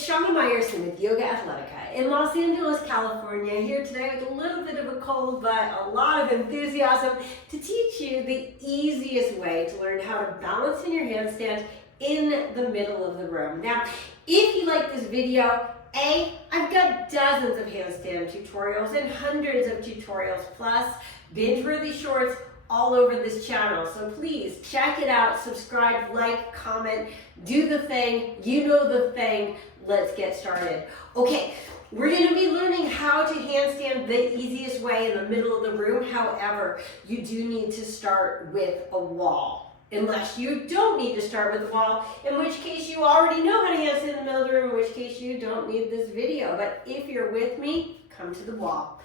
It's Shana Meyerson with YOGAthletica in Los Angeles, California, here today with a little bit of a cold but a lot of enthusiasm to teach you the easiest way to learn how to balance in your handstand in the middle of the room. Now, if you like this video, I've got dozens of handstand tutorials and hundreds of tutorials plus binge-worthy shorts all over this channel. So please check it out, subscribe, like, comment, do the thing, you know the thing. Let's get started. Okay, we're going to be learning how to handstand the easiest way in the middle of the room. However, you do need to start with a wall. Unless you don't need to start with a wall, in which case you already know how to handstand in the middle of the room, in which case you don't need this video. But if you're with me, come to the wall.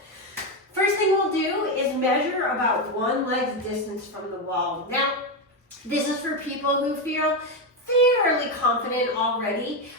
First thing we'll do is measure about one leg's distance from the wall. Now, this is for people who feel fairly confident already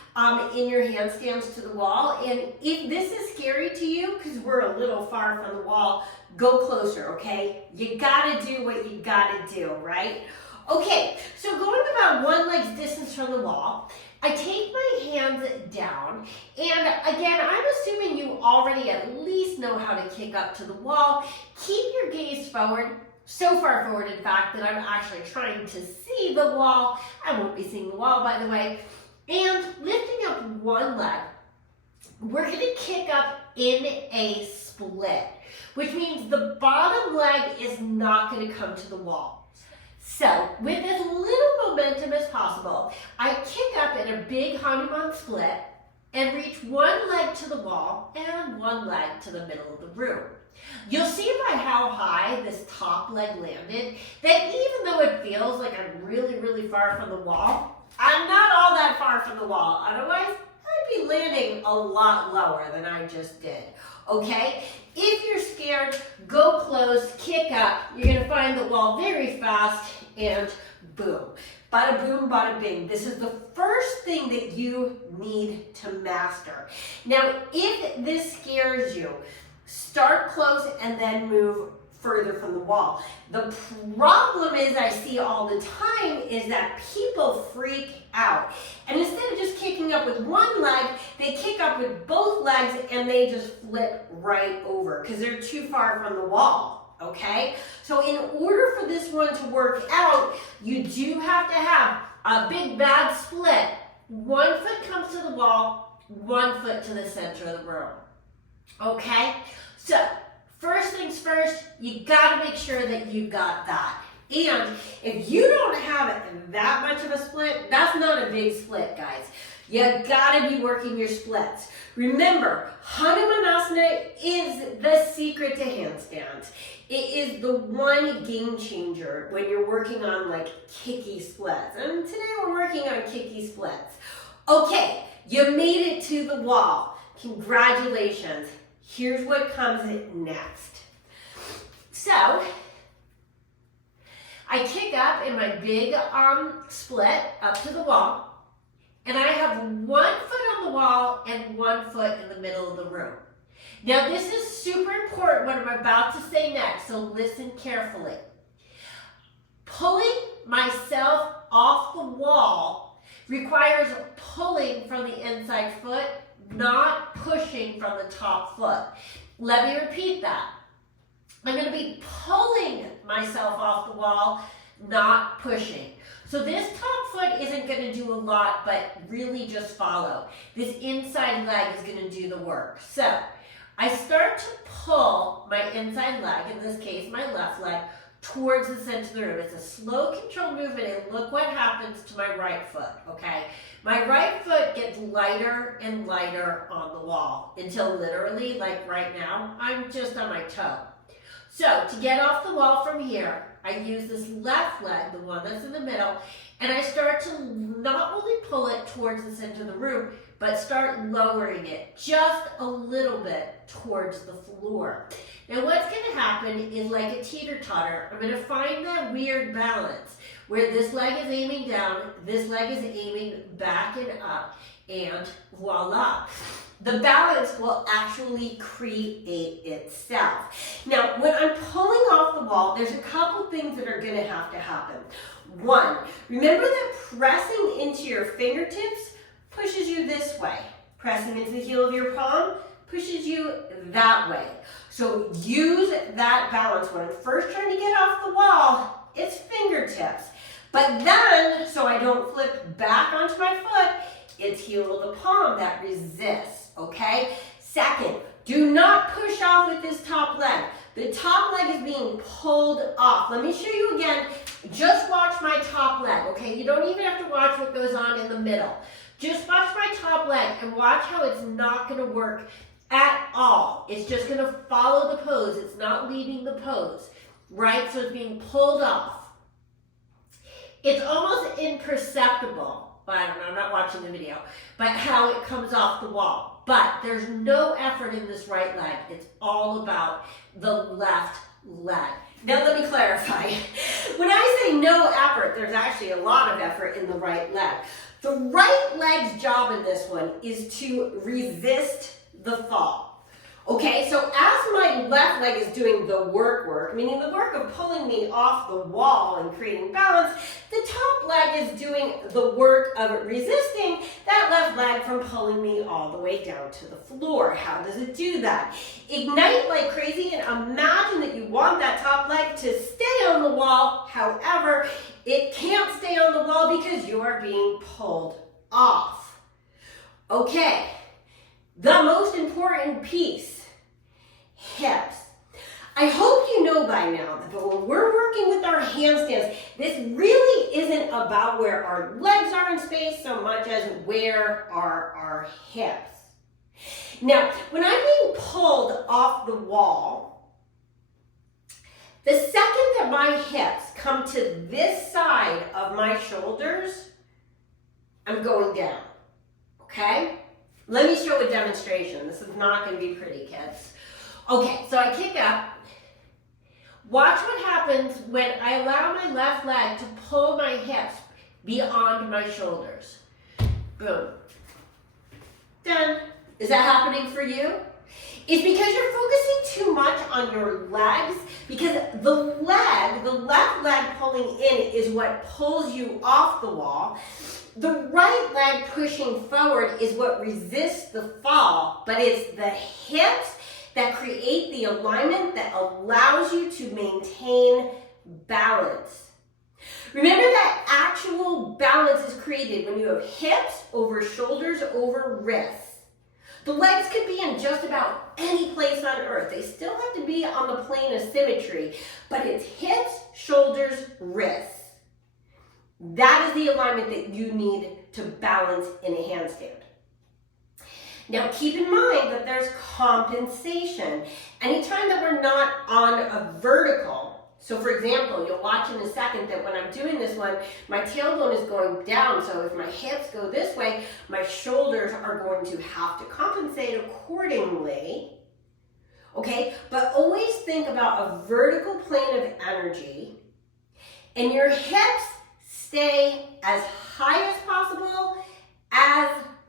in your handstands to the wall. And if this is scary to you, because we're a little far from the wall, go closer, okay? You gotta do what you gotta do, right? Okay, so going about one leg's distance from the wall, I take my hands down, and again, I'm assuming you already at least know how to kick up to the wall. Keep your gaze forward, so far forward in fact that I'm actually trying to see the wall. I won't be seeing the wall, by the way. And lifting up one leg, we're gonna kick up in a split, which means the bottom leg is not gonna come to the wall. So, with as little momentum as possible, I kick up in a big Hanuman split and reach one leg to the wall and one leg to the middle of the room. You'll see by how high this top leg landed that even though it feels like I'm really, really far from the wall, I'm not all that far from the wall. Otherwise, I'd be landing a lot lower than I just did. Okay? If you're scared, go close, kick up. You're going to find the wall very fast and boom. Bada boom, bada bing. This is the first thing that you need to master. Now, if this scares you, start close and then move further from the wall. The problem is I see all the time is that people freak out. And instead of just kicking up with one leg, they kick up with both legs and they just flip right over because they're too far from the wall, okay? So in order for this one to work out, you do have to have a big bad split. One foot comes to the wall, one foot to the center of the room, okay? So, first things first, you gotta make sure that you got that. And if you don't have that much of a split, that's not a big split, guys. You gotta be working your splits. Remember, Hanumanasana is the secret to handstands. It is the one game changer when you're working on like kicky splits. And today we're working on kicky splits. Okay, you made it to the wall. Congratulations. Here's what comes next. So, I kick up in my big split up to the wall, and I have one foot on the wall and one foot in the middle of the room. Now, this is super important what I'm about to say next, so listen carefully. Pulling myself off the wall requires pulling from the inside foot, not pushing from the top foot. Let me repeat that. I'm going to be pulling myself off the wall, not pushing. So this top foot isn't going to do a lot, but really just follow. This inside leg is going to do the work. So I start to pull my inside leg, in this case my left leg, towards the center of the room. It's a slow, controlled movement, and look what happens to my right foot, okay? My right foot gets lighter and lighter on the wall until literally, like right now, I'm just on my toe. So to get off the wall from here, I use this left leg, the one that's in the middle, and I start to not only pull it towards the center of the room, but start lowering it just a little bit towards the floor. Now what's going to happen is like a teeter-totter, I'm going to find that weird balance where this leg is aiming down, this leg is aiming back and up, and voila. The balance will actually create itself. Now, when I'm pulling off the wall, there's a couple things that are going to happen. One, remember that pressing into your fingertips pushes you this way. Pressing into the heel of your palm pushes you that way. So use that balance. When I'm first trying to get off the wall, it's fingertips. But then, so I don't flip back onto my foot, it's heel of the palm that resists, okay? Second, do not push off with this top leg. The top leg is being pulled off. Let me show you again. Just watch my top leg, okay? You don't even have to watch what goes on in the middle. Just watch my top leg and watch how it's not gonna work at all. It's just gonna follow the pose. It's not leaving the pose, right? So it's being pulled off. It's almost imperceptible, but I don't know, I'm not watching the video, but how it comes off the wall. But there's no effort in this right leg. It's all about the left leg. Now let me clarify. When I say no effort, there's actually a lot of effort in the right leg. The right leg's job in this one is to resist the fall. Okay, so as my left leg is doing the work, meaning the work of pulling me off the wall and creating balance, the top leg is doing the work of resisting that left leg from pulling me all the way down to the floor. How does it do that? Ignite like crazy and imagine that you want that top leg to stay on the wall. However, it can't stay on the wall because you are being pulled off. Okay, the most important piece, hips. I hope you know by now that when we're working with our handstands, this really isn't about where our legs are in space so much as where are our hips. Now, when I'm being pulled off the wall, the second that my hips come to this side of my shoulders, I'm going down, okay? Let me show a demonstration. This is not going to be pretty, kids. Okay, so I kick up. Watch what happens when I allow my left leg to pull my hips beyond my shoulders. Boom. Done. Is that happening for you? It's because you're focusing too much on your legs, because the left leg pulling in is what pulls you off the wall. The right leg pushing forward is what resists the fall, but it's the hips that create the alignment that allows you to maintain balance. Remember that actual balance is created when you have hips over shoulders over wrists. The legs could be in just about any place on earth. They still have to be on the plane of symmetry, but it's hips, shoulders, wrists. That is the alignment that you need to balance in a handstand. Now keep in mind that there's compensation. Anytime that we're not on a vertical, so for example, you'll watch in a second that when I'm doing this one, my tailbone is going down. So if my hips go this way, my shoulders are going to have to compensate accordingly. Okay, but always think about a vertical plane of energy, and your hips stay as high as possible, as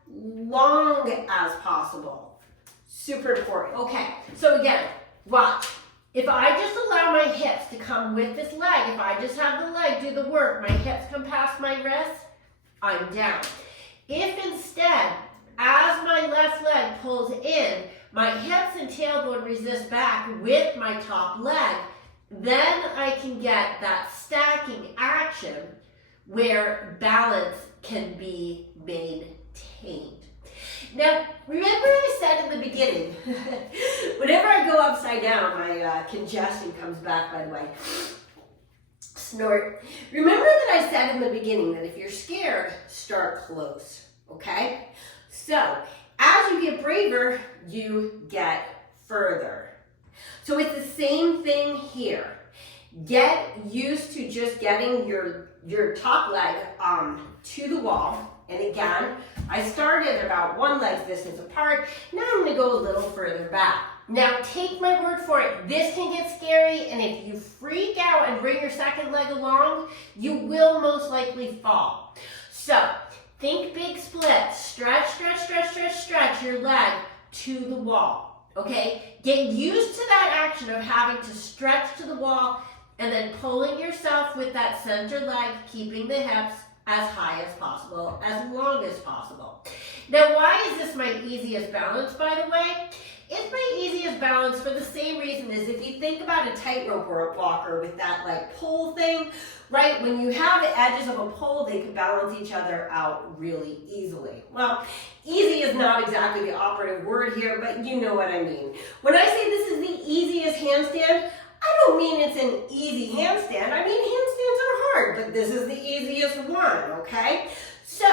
long as possible. Super important. Okay, so again, watch. If I just allow my hips to come with this leg, if I just have the leg do the work, my hips come past my wrists, I'm down. If instead, as my left leg pulls in, my hips and tailbone resist back with my top leg, then I can get that stacking action where balance can be maintained. Now, remember I said in the beginning, whenever I go upside down, my congestion comes back, by the way. Snort. Remember that I said in the beginning that if you're scared, start close, okay? So, as you get braver, you get further. So it's the same thing here. Get used to just getting your top leg to the wall. And again, I started about one leg's distance apart. Now I'm going to go a little further back. Now take my word for it, this can get scary, and if you freak out and bring your second leg along, you will most likely fall. So think big split, stretch, stretch, stretch, stretch, stretch your leg to the wall, okay? Get used to that action of having to stretch to the wall and then pulling yourself with that center leg, keeping the hips as high as possible, as long as possible. Now, why is this my easiest balance, by the way? It's my easiest balance for the same reason as if you think about a tightrope or a walker with that like pole thing, right? When you have the edges of a pole, they can balance each other out really easily. Well, easy is not exactly the operative word here, but you know what I mean. When I say this is the easiest handstand, I don't mean it's an easy handstand. I mean handstands are hard, but this is the easiest one, okay? So,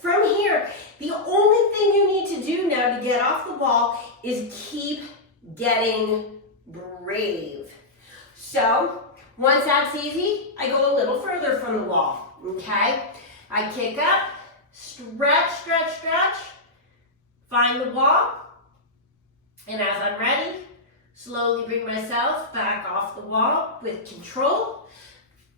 from here, the only thing you need to do now to get off the wall is keep getting brave. So, once that's easy, I go a little further from the wall, okay? I kick up, stretch, stretch, stretch, find the wall, and as I'm ready, slowly bring myself back off the wall with control.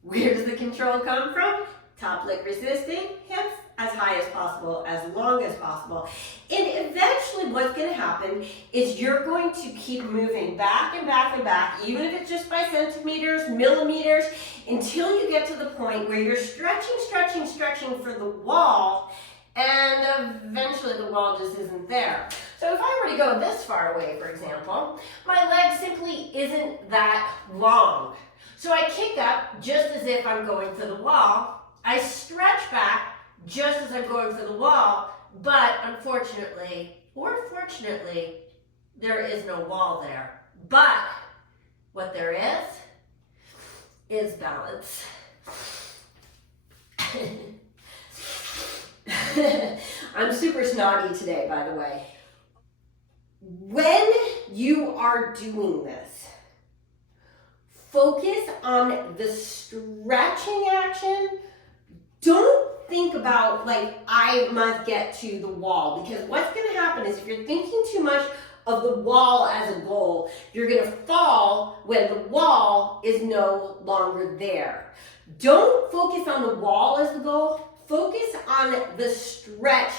Where does the control come from? Top leg resisting, hips as high as possible, as long as possible. And eventually what's going to happen is you're going to keep moving back and back and back, even if it's just by centimeters, millimeters, until you get to the point where you're stretching, stretching, stretching for the wall, and eventually the wall just isn't there. So if I were to go this far away, for example, my leg simply isn't that long. So I kick up just as if I'm going for the wall. I stretch back just as I'm going for the wall, but unfortunately, or fortunately, there is no wall there. But what there is balance. I'm super snotty today, by the way. When you are doing this, focus on the stretching action. Don't think about like, I must get to the wall, because what's going to happen is if you're thinking too much of the wall as a goal, you're going to fall when the wall is no longer there. Don't focus on the wall as the goal. Focus on the stretch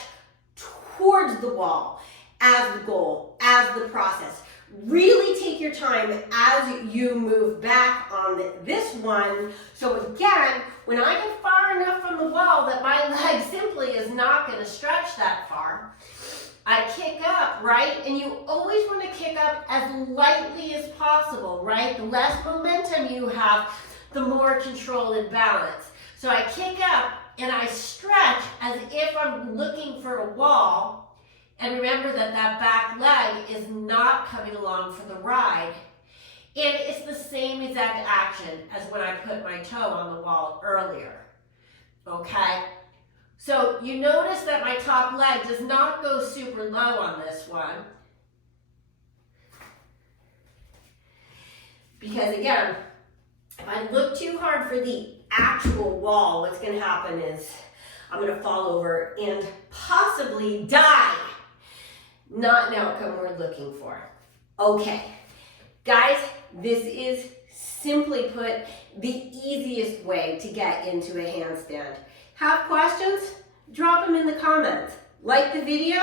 towards the wall as the goal, as the process. Really take your time as you move back on this one. So again, when I get far enough from the wall that my leg simply is not going to stretch that far, I kick up, right? And you always want to kick up as lightly as possible, right? The less momentum you have, the more control and balance. So I kick up and I stretch as if I'm looking for a wall. And remember that that back leg is not coming along for the ride. And it's the same exact action as when I put my toe on the wall earlier. Okay? So you notice that my top leg does not go super low on this one. Because again, if I look too hard for the actual wall, what's going to happen is I'm going to fall over and possibly die. Not an outcome we're looking for. Okay, guys, this is simply put the easiest way to get into a handstand. Have questions? Drop them in the comments. Like the video?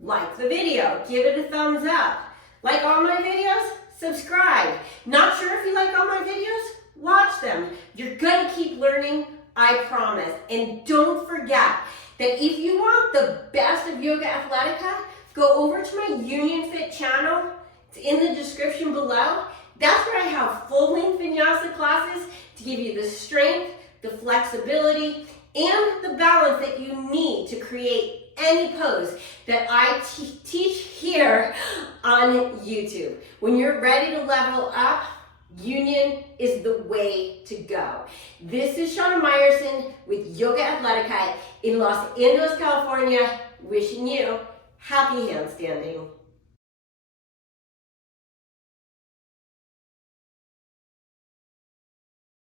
Like the video. Give it a thumbs up. Like all my videos? Subscribe. Not sure if you like all my videos? Watch them. You're gonna keep learning, I promise. And don't forget that if you want the best of YOGAthletica, go over to my Union Fit channel. It's in the description below. That's where I have full-length vinyasa classes to give you the strength, the flexibility, and the balance that you need to create any pose that I teach here on YouTube. When you're ready to level up, Union is the way to go. This is Shana Meyerson with YOGAthletica in Los Angeles, California, wishing you happy handstanding.